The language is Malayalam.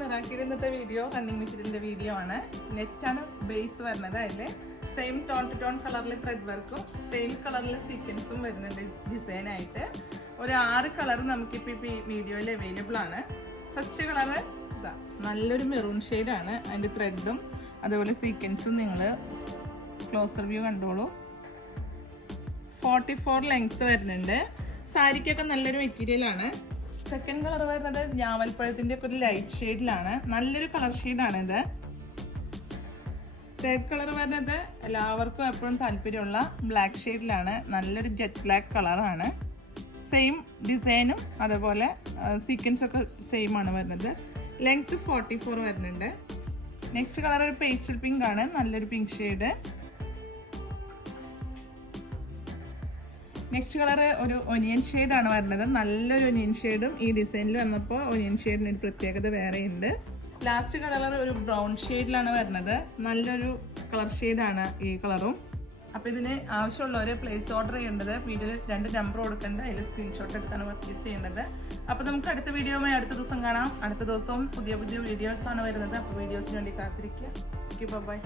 മെറാക്കിയുടെ ഇന്നത്തെ വീഡിയോ റണ്ണിങ് മെറ്റീരിയലിന്റെ വീഡിയോ ആണ്. നെറ്റാണ് ബേസ് വരുന്നത്. അതിൽ സെയിം ടോൺ ടു ടോൺ കളറിൽ ത്രെഡ് വർക്കും സെയിം കളറിൽ സീക്വൻസും വരുന്നുണ്ട് ഡിസൈനായിട്ട്. ഒരു 6 കളർ നമുക്കിപ്പോൾ ഈ വീഡിയോയിൽ അവൈലബിൾ ആണ്. ഫസ്റ്റ് കളറ് ഇതാ, നല്ലൊരു മെറൂൺ ഷെയ്ഡാണ്. അതിൻ്റെ ത്രെഡും അതുപോലെ സീക്വൻസും നിങ്ങൾ ക്ലോസർ വ്യൂ കണ്ടോളൂ. 44 ലെങ്ത് വരുന്നുണ്ട്. സാരിക്കൊക്കെ നല്ലൊരു മെറ്റീരിയലാണ്. സെക്കൻഡ് കളർ വരുന്നത് ഞാവൽപ്പഴത്തിൻ്റെ ഒക്കെ ഒരു ലൈറ്റ് ഷെയ്ഡിലാണ്. നല്ലൊരു കളർ ഷെയ്ഡാണ് ഇത്. തേർഡ് കളർ വരുന്നത് എല്ലാവർക്കും എപ്പോഴും താല്പര്യമുള്ള ബ്ലാക്ക് ഷെയ്ഡിലാണ്. നല്ലൊരു ജെറ്റ് ബ്ലാക്ക് കളറാണ്. സെയിം ഡിസൈനും അതുപോലെ സീക്വൻസ് ഒക്കെ സെയിം ആണ് വരുന്നത്. ലെങ്ത് 44 വരുന്നുണ്ട്. നെക്സ്റ്റ് കളർ ഒരു പേസ്റ്റൽ പിങ്ക് ആണ്. നല്ലൊരു പിങ്ക് ഷെയ്ഡ്. നെക്സ്റ്റ് കളർ ഒരു ഒനിയൻ ഷെയ്ഡാണ് വരുന്നത്. നല്ലൊരു ഒനിയൻ ഷെയ്ഡും ഈ ഡിസൈനിൽ വന്നപ്പോൾ ഒനിയൻ ഷെയ്ഡിന് ഒരു പ്രത്യേകത വേറെയുണ്ട്. ലാസ്റ്റ് കളർ ഒരു ബ്രൗൺ ഷെയ്ഡിലാണ് വരുന്നത്. നല്ലൊരു കളർ ഷെയ്ഡാണ് ഈ കളറും. അപ്പോൾ ഇതിന് ആവശ്യമുള്ളവർ പ്ലേസ് ഓർഡർ ചെയ്യേണ്ടത് വീഡിയോയിൽ 2 നമ്പർ കൊടുക്കേണ്ടത്, അതിൽ സ്ക്രീൻഷോട്ട് എടുത്താണ് പർച്ചേസ് ചെയ്യേണ്ടത്. അപ്പോൾ നമുക്ക് അടുത്ത വീഡിയോയുമായി അടുത്ത ദിവസം കാണാം. അടുത്ത ദിവസവും പുതിയ വീഡിയോസാണ് വരുന്നത്. അപ്പോൾ വീഡിയോസിന് വേണ്ടി കാത്തിരിക്കുക. Okay, by.